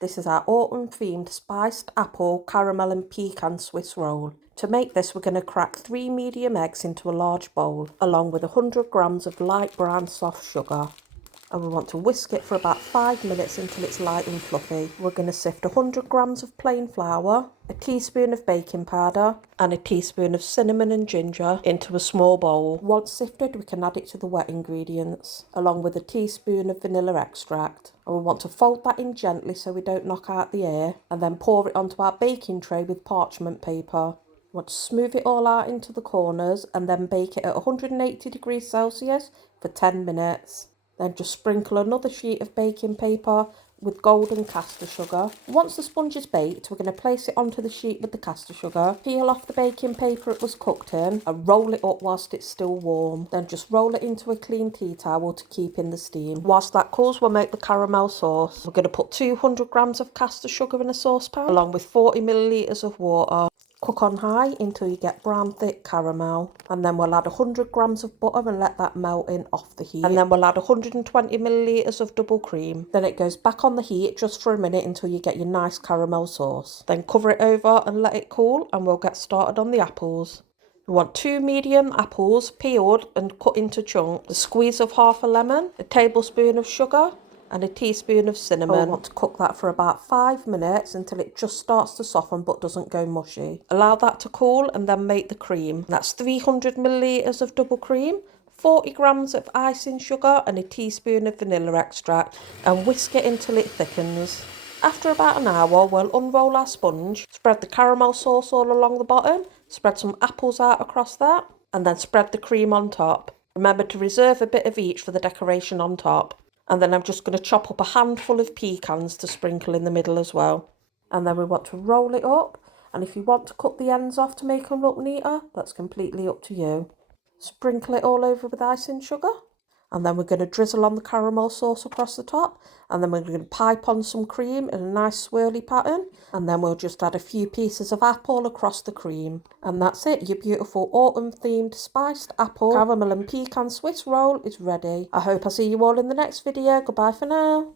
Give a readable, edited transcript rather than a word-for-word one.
This is our autumn themed spiced apple, caramel and pecan Swiss roll. To make this, we're going to crack 3 medium eggs into a large bowl, along with 100 grams of light brown soft sugar. And we want to whisk it for about 5 minutes until it's light and fluffy. We're going to sift 100 grams of plain flour, a teaspoon of baking powder and a teaspoon of cinnamon and ginger into a small bowl. Once sifted, we can add it to the wet ingredients, along with a teaspoon of vanilla extract. And we want to fold that in gently so we don't knock out the air, and then pour it onto our baking tray with parchment paper. We want to smooth it all out into the corners and then bake it at 180 degrees Celsius for 10 minutes. Then just sprinkle another sheet of baking paper with golden caster sugar. Once the sponge is baked, we're going to place it onto the sheet with the caster sugar, peel off the baking paper it was cooked in and roll it up whilst it's still warm. Then just roll it into a clean tea towel to keep in the steam. Whilst that cools, we'll make the caramel sauce. We're going to put 200 grams of caster sugar in a saucepan along with 40 millilitres of water. Cook on high until you get brown thick caramel, and then we'll add 100 grams of butter and let that melt in off the heat, and then we'll add 120 millilitres of double cream. Then it goes back on the heat just for a minute until you get your nice caramel sauce. Then cover it over and let it cool, and we'll get started on the apples. We want 2 medium apples peeled and cut into chunks, a squeeze of half a lemon, a tablespoon of sugar and a teaspoon of cinnamon. I want to cook that for about 5 minutes until it just starts to soften but doesn't go mushy. Allow that to cool and then make the cream. That's 300 millilitres of double cream, 40 grams of icing sugar and a teaspoon of vanilla extract, and whisk it until it thickens. After about an hour, we'll unroll our sponge, spread the caramel sauce all along the bottom, spread some apples out across that, and then spread the cream on top. Remember to reserve a bit of each for the decoration on top. And then I'm just going to chop up a handful of pecans to sprinkle in the middle as well. And then we want to roll it up. And if you want to cut the ends off to make them look neater, that's completely up to you. Sprinkle it all over with icing sugar. And then we're going to drizzle on the caramel sauce across the top. And then we're going to pipe on some cream in a nice swirly pattern. And then we'll just add a few pieces of apple across the cream. And that's it. Your beautiful autumn themed spiced apple, caramel and pecan Swiss roll is ready. I hope I see you all in the next video. Goodbye for now.